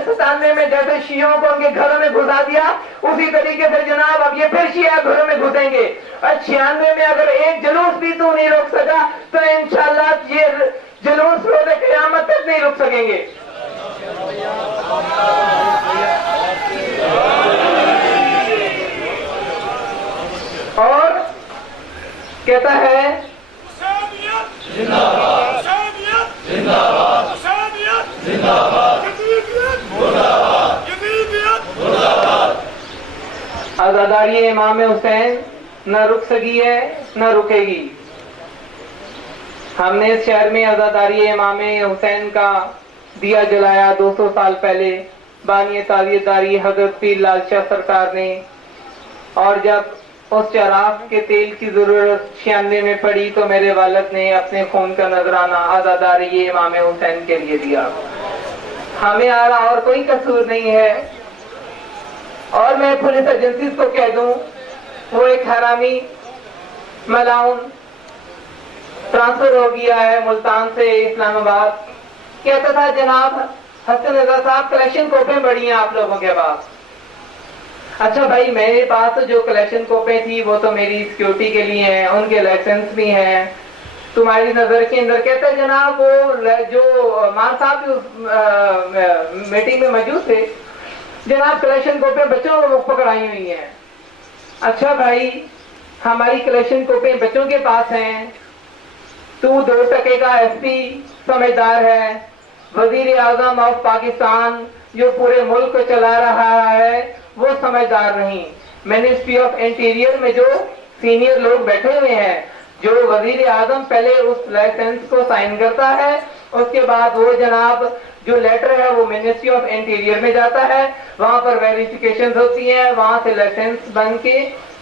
97 میں جیسے شیعوں کو ان کے گھروں میں گھسا دیا، اسی طریقے سے جناب اب یہ پھر شیعہ گھروں میں گھسیں گے، اور 96 میں اگر ایک جلوس بھی تو نہیں روک سکا تو انشاءاللہ یہ جلوس روز قیامت تک نہیں رک سکیں گے۔ اور کہتا ہے عزاداری امام حسین نہ رک سکی ہے نہ رکے گی۔ ہم نے اس شہر میں عزاداری امام حسین کا دیا جلایا 200 سال پہلے بانی تعزیت داری حضرت پیر لال شاہ سرکار نے، اور جب اس چراغ کے تیل کی ضرورت 96 میں پڑی تو میرے والد نے اپنے خون کا نذرانہ عزاداری امام حسین کے لیے دیا۔ ہمیں اور کوئی قصور نہیں ہے۔ اور میں پولیس ایجنسیز کو کہہ دوں، وہ ایک حرامی ملاؤن ٹرانسفر ہو گیا ہے ملتان سے اسلام آباد، کہتا تھا جناب حسن رضا صاحب کلیکشن کوپیں بڑی ہیں آپ لوگوں کے پاس۔ اچھا بھائی، میرے پاس جو کلیکشن کوپیں تھی وہ تو میری سیکیورٹی کے لیے ہیں، ان کے لائسنس بھی ہیں، تمہاری نظر کے اندر۔ کہتا ہے جناب وہ جو مان صاحب میٹنگ میں موجود تھے، جناب کلیکشن کوپیں بچوں کو پکڑائی ہوئی ہیں۔ اچھا بھائی، ہماری کلیکشن کوپیں بچوں کے پاس ہیں، تو 2 ٹکے کا ایس پی سمجھدار ہے، وزیر اعظم آف پاکستان جو پورے ملک کو چلا رہا ہے وہ سمجھدار نہیں۔ منسٹری آف انٹیریئر میں جو سینئر لوگ بیٹھے ہوئے ہیں، جو وزیر اعظم پہلے اس لائسنس کو سائن کرتا ہے، اس کے بعد وہ جناب جو لیٹر ہے وہ منسٹری آف انٹیریئر میں جاتا ہے، وہاں پر ویریفیکیشن ہوتی ہیں، وہاں سے لائسنس بن کے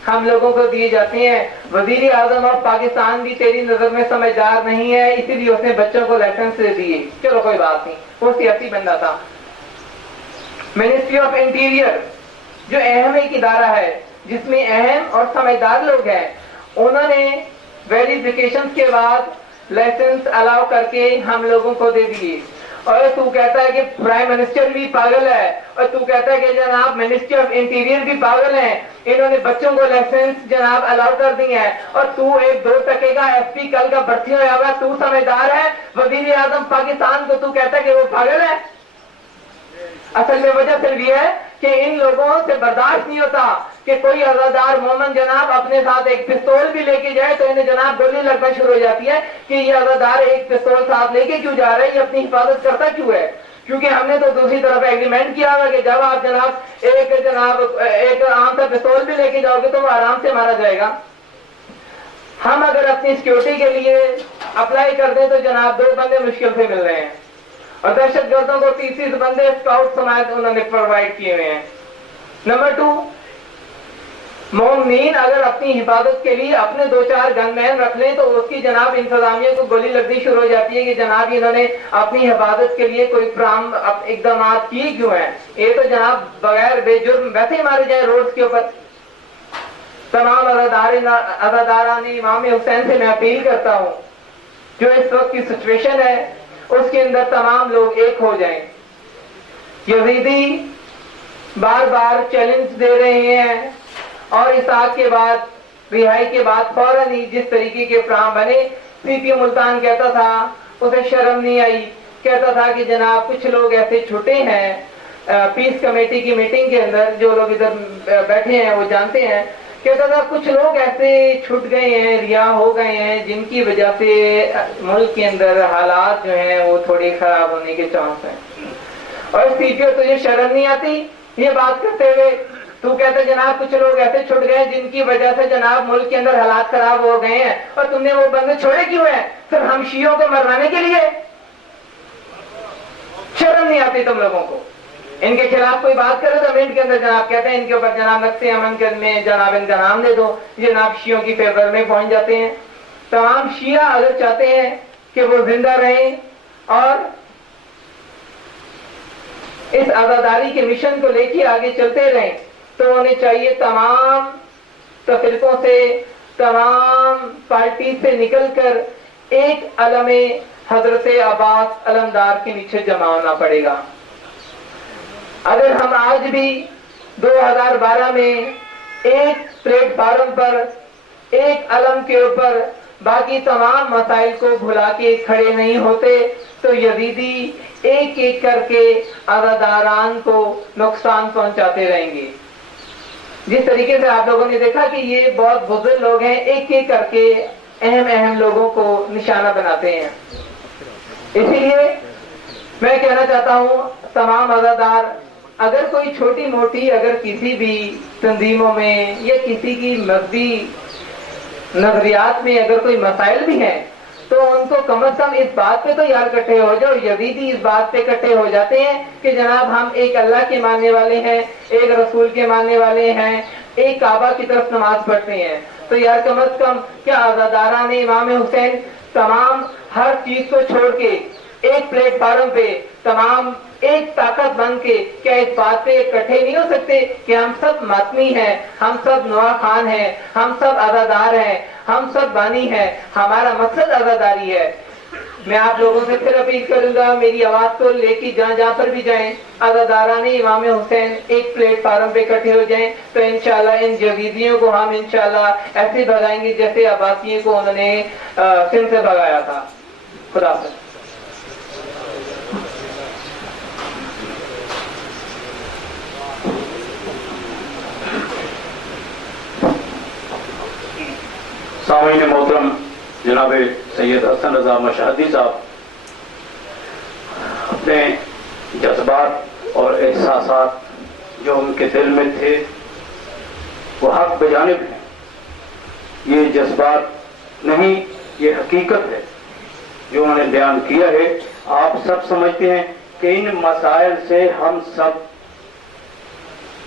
ہم لوگوں کو دیے جاتے ہیں۔ وزیر اعظم آف پاکستان بھی تیری نظر میں سمجھدار نہیں ہے، اسی لیے اس نے بچوں کو لائسنس دے دیے۔ چلو کوئی بات نہیں، وہ سیاسی بندہ تھا۔ منسٹری آف انٹیریئر جو اہم ایک ادارہ ہے جس میں اہم اور سمجھدار لوگ ہیں، انہوں نے ویریفیکیشن کے بعد لائسنس الاؤ کر کے ہم لوگوں کو دے دیے۔ اور تو کہتا ہے کہ پرائم منسٹر بھی پاگل ہے، اور تو کہتا ہے کہ جناب منسٹری آف انٹیریئر بھی پاگل ہے، انہوں نے بچوں کو لائسنس جناب الاؤ کر دی ہے، اور تو ایک 2 ٹکے کا ایس پی کل کا بھرتی ہوا ہوا، تو سمجھدار ہے، وزیر اعظم پاکستان کو تو کہتا ہے کہ وہ پاگل ہے۔ اصل میں وجہ صرف یہ ہے کہ ان لوگوں سے برداشت نہیں ہوتا کہ کوئی عزادار مومن جناب اپنے ساتھ ایک پستول بھی لے کے جائے تو انہیں جناب گولی لگنا شروع ہو جاتی ہے کہ یہ عزادار ایک پستول ساتھ لے کے کیوں جا رہا ہے، یہ اپنی حفاظت کرتا کیوں ہے؟ کیونکہ ہم نے تو دوسری طرف ایگریمنٹ کیا ہوا کہ جب آپ جناب ایک عام سا پستول بھی لے کے جاؤ گے تو وہ آرام سے مارا جائے گا۔ ہم اگر اپنی سیکیورٹی کے لیے اپلائی کر دیں تو جناب 2 بندے مشکل سے مل رہے ہیں، اور دہشت گردوں کو 30 بندے اسکاؤٹ سمیت انہوں نے پرووائڈ کیے ہوئے ہیں۔ نمبر 2، مومنین اگر اپنی حفاظت کے لیے اپنے 2-4 گن مین رکھ لیں تو اس کی جناب انتظامیہ کو گولی لگنی شروع ہو جاتی ہے کہ جناب انہوں نے اپنی حفاظت کے لیے کوئی اقدامات کیے کیوں ہیں، یہ تو جناب بغیر بے جرم ویسے ہی مارے جائے روڈز کے اوپر۔ تمام عزاداران امام حسین سے میں اپیل کرتا ہوں، جو اس وقت کی سچویشن ہے اس کے اندر تمام لوگ ایک ہو جائیں۔ یزیدی بار بار چیلنج دے رہے ہیں، اور اسحاق کے بعد رہائی کے بعد فوراً ہی جس طریقے کے پرام بنے، سی پی ملتان کہتا تھا، اسے شرم نہیں آئی، کہتا تھا کہ جناب کچھ لوگ ایسے چھوٹے ہیں، پیس کمیٹی کی میٹنگ کے اندر جو لوگ ادھر بیٹھے ہیں وہ جانتے ہیں، کہتا تھا کچھ لوگ ایسے چھٹ گئے ہیں، رہا ہو گئے ہیں، جن کی وجہ سے ملک کے اندر حالات جو ہیں وہ تھوڑی خراب ہونے کے چانس ہیں۔ اور سی پی او تجھے شرم نہیں آتی یہ بات کرتے ہوئے؟ تو کہتے جناب کچھ لوگ ایسے چھٹ گئے جن کی وجہ سے جناب ملک کے اندر حالات خراب ہو گئے ہیں، اور تم نے وہ بندے چھوڑے کیوں ہیں؟ صرف ہم شیعوں کو مروانے کے لیے؟ شرم نہیں آتی تم لوگوں کو؟ ان کے خلاف کوئی بات کرے تو منٹ کے اندر جناب کہتے ہیں ان کے اوپر جناب نقص امن میں جناب ان کا نام دے دو، جناب شیعوں کی فیور میں پہنچ جاتے ہیں۔ تمام شیعہ اگر چاہتے ہیں کہ وہ زندہ رہیں اور اس عزاداری کے مشن کو لے کے آگے چلتے رہیں، تو انہیں چاہیے تمام تفرقوں سے، تمام پارٹی سے نکل کر ایک علم حضرت عباس علمدار کے نیچے جمع ہونا پڑے گا۔ اگر ہم آج بھی 2012 میں ایک پلیٹ فارم پر ایک علم کے اوپر باقی تمام مسائل کو بھلا کے کھڑے نہیں ہوتے تو یزیدی ایک ایک کر کے عزاداران کو نقصان پہنچاتے رہیں گے. جس طریقے سے آپ لوگوں نے دیکھا کہ یہ بہت بزرگ لوگ ہیں، ایک ایک کر کے اہم لوگوں کو نشانہ بناتے ہیں. اسی لیے میں کہنا چاہتا ہوں تمام عزادار، اگر کوئی چھوٹی موٹی اگر کسی بھی تنظیموں میں یا کسی کی مذہبی نظریات میں اگر کوئی مسائل بھی ہیں تو ان کو کم از کم اس بات پہ تو یار اکٹھے ہو جاؤ. یزیدی اس بات پہ اکٹھے ہو جاتے ہیں کہ جناب ہم ایک اللہ کے ماننے والے ہیں، ایک رسول کے ماننے والے ہیں، ایک کعبہ کی طرف نماز پڑھتے ہیں. تو یار کم از کم کیا عزاداران امام حسین تمام ہر چیز کو چھوڑ کے ایک پلیٹ فارم پہ تمام ایک طاقت بن کے کیا اس بات پہ اکٹھے نہیں ہو سکتے کہ ہم سب ماتمی ہیں، ہم سب نوا خان ہیں، ہم سب عزادار ہیں، ہم سب بانی ہیں، ہمارا مقصد عزاداری ہے. میں آپ لوگوں سے پھر اپیل کروں گا، میری آواز کو لے کے جہاں پر بھی جائیں، عزاداران امام حسین ایک پلیٹ فارم پہ اکٹھے ہو جائیں تو انشاءاللہ ان یزیدیوں کو ہم انشاءاللہ ایسے بھگائیں گے جیسے عباسیوں کو انہوں نے سندھ سے بھگایا تھا. خدا حافظ. سامعین محترم، جناب سید حسن رضا مشہدی صاحب اپنے جذبات اور احساسات جو ان کے دل میں تھے وہ حق بجانب ہیں. یہ جذبات نہیں، یہ حقیقت ہے جو انہوں نے بیان کیا ہے. آپ سب سمجھتے ہیں کہ ان مسائل سے ہم سب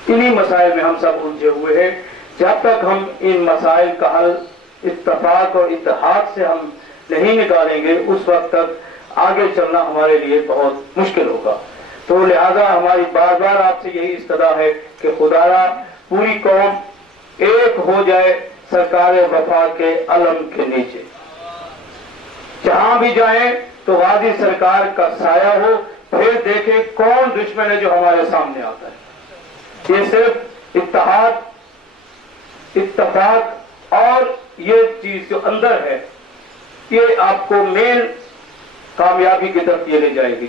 انہی مسائل میں ہم سب الجھے ہوئے ہیں. جب تک ہم ان مسائل کا حل اتفاق اور اتحاد سے ہم نہیں نکالیں گے اس وقت تک آگے چلنا ہمارے لیے بہت مشکل ہوگا. تو لہذا ہماری بار بار آپ سے یہی استدا ہے کہ خدایا پوری قوم ایک ہو جائے سرکار وفا کے علم کے نیچے. جہاں بھی جائیں تو وادی سرکار کا سایہ ہو، پھر دیکھیں کون دشمن ہے جو ہمارے سامنے آتا ہے. یہ صرف اتفاق اور یہ چیز جو اندر ہے یہ آپ کو مین کامیابی کی طرف یہ لے جائے گی.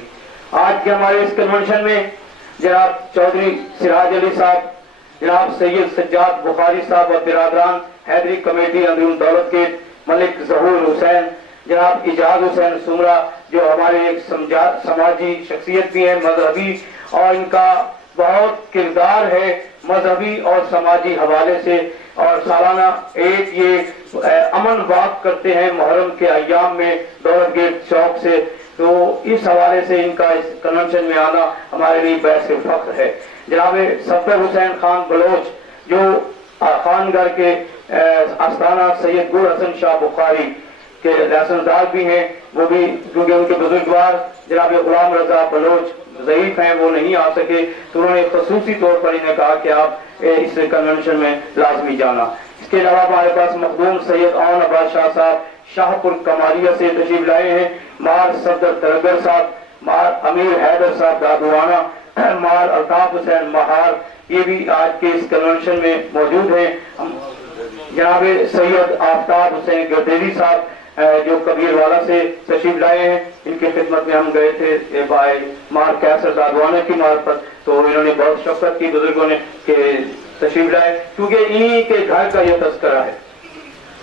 آج کے ہمارے اس کنونشن میں جناب چودھری سراج علی صاحب، جناب سید سجاد بخاری صاحب اور برادران حیدری کمیٹی اندرون دولت گیٹ، ملک ظہور حسین، جناب اجاز حسین سمرہ جو ہمارے ایک سماجی شخصیت بھی ہیں، مذہبی، اور ان کا بہت کردار ہے مذہبی اور سماجی حوالے سے، اور سالانہ ایک یہ امن واک کرتے ہیں محرم کے ایام میں دولت گیٹ چوک سے. تو اس حوالے سے ان کا اس کنونشن میں آنا ہمارے لیے باعث فخر ہے. جناب صفدر حسین خان بلوچ جو خان گھر کے آستانہ سید گل حسن شاہ بخاری کے لائسنس دار بھی ہیں، وہ بھی کیونکہ ان کے بزرگوار جناب غلام رضا بلوچ ضعیف ہیں، وہ نہیں آ سکے تو انہوں نے خصوصی طور پر انہیں کہا کہ آپ اس کنونشن میں لازمی جانا. اس کے علاوہ ہمارے پاس مخدوم سید اون عباس شاہ صاحب شاہ پور کمالیہ سے تشریف لائے ہیں، مار صفدر درگر صاحب، مار امیر حیدر صاحب دادوانہ، مار الطاف حسین مہار، یہ بھی آج کے اس کنونشن میں موجود ہیں. جناب سید آفتاب حسین گردیری صاحب جو کبیر والا سے تشریف لائے ہیں، ان کی خدمت میں ہم گئے تھے بھائی مار کیسر دادوانہ کی معرفت، تو انہوں نے بہت شفقت کی بزرگوں نے کہ تشریف لائے، کیونکہ انہی کے گھر کا یہ تذکرہ ہے.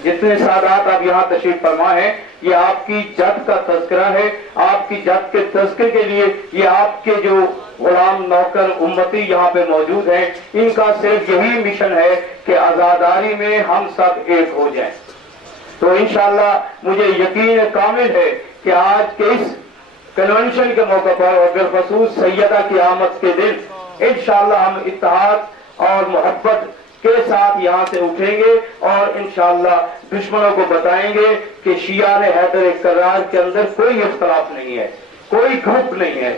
جتنے سادات آپ یہاں تشریف فرما ہیں یہ آپ کی جد کا تذکرہ ہے. آپ کی جد کے تذکرے کے لیے یہ آپ کے جو غلام نوکر امتی یہاں پہ موجود ہیں، ان کا صرف یہی مشن ہے کہ عزاداری میں ہم سب ایک ہو جائیں. تو انشاءاللہ مجھے یقین کامل ہے کہ آج کے اس کنونشن کے موقع پر اور بالخصوص سیدہ کی آمد کے دن انشاءاللہ ہم اتحاد اور محبت کے ساتھ یہاں سے اٹھیں گے اور انشاءاللہ دشمنوں کو بتائیں گے کہ شیعہ حیدر کرار کے اندر کوئی اختلاف نہیں ہے، کوئی گروپ نہیں ہے،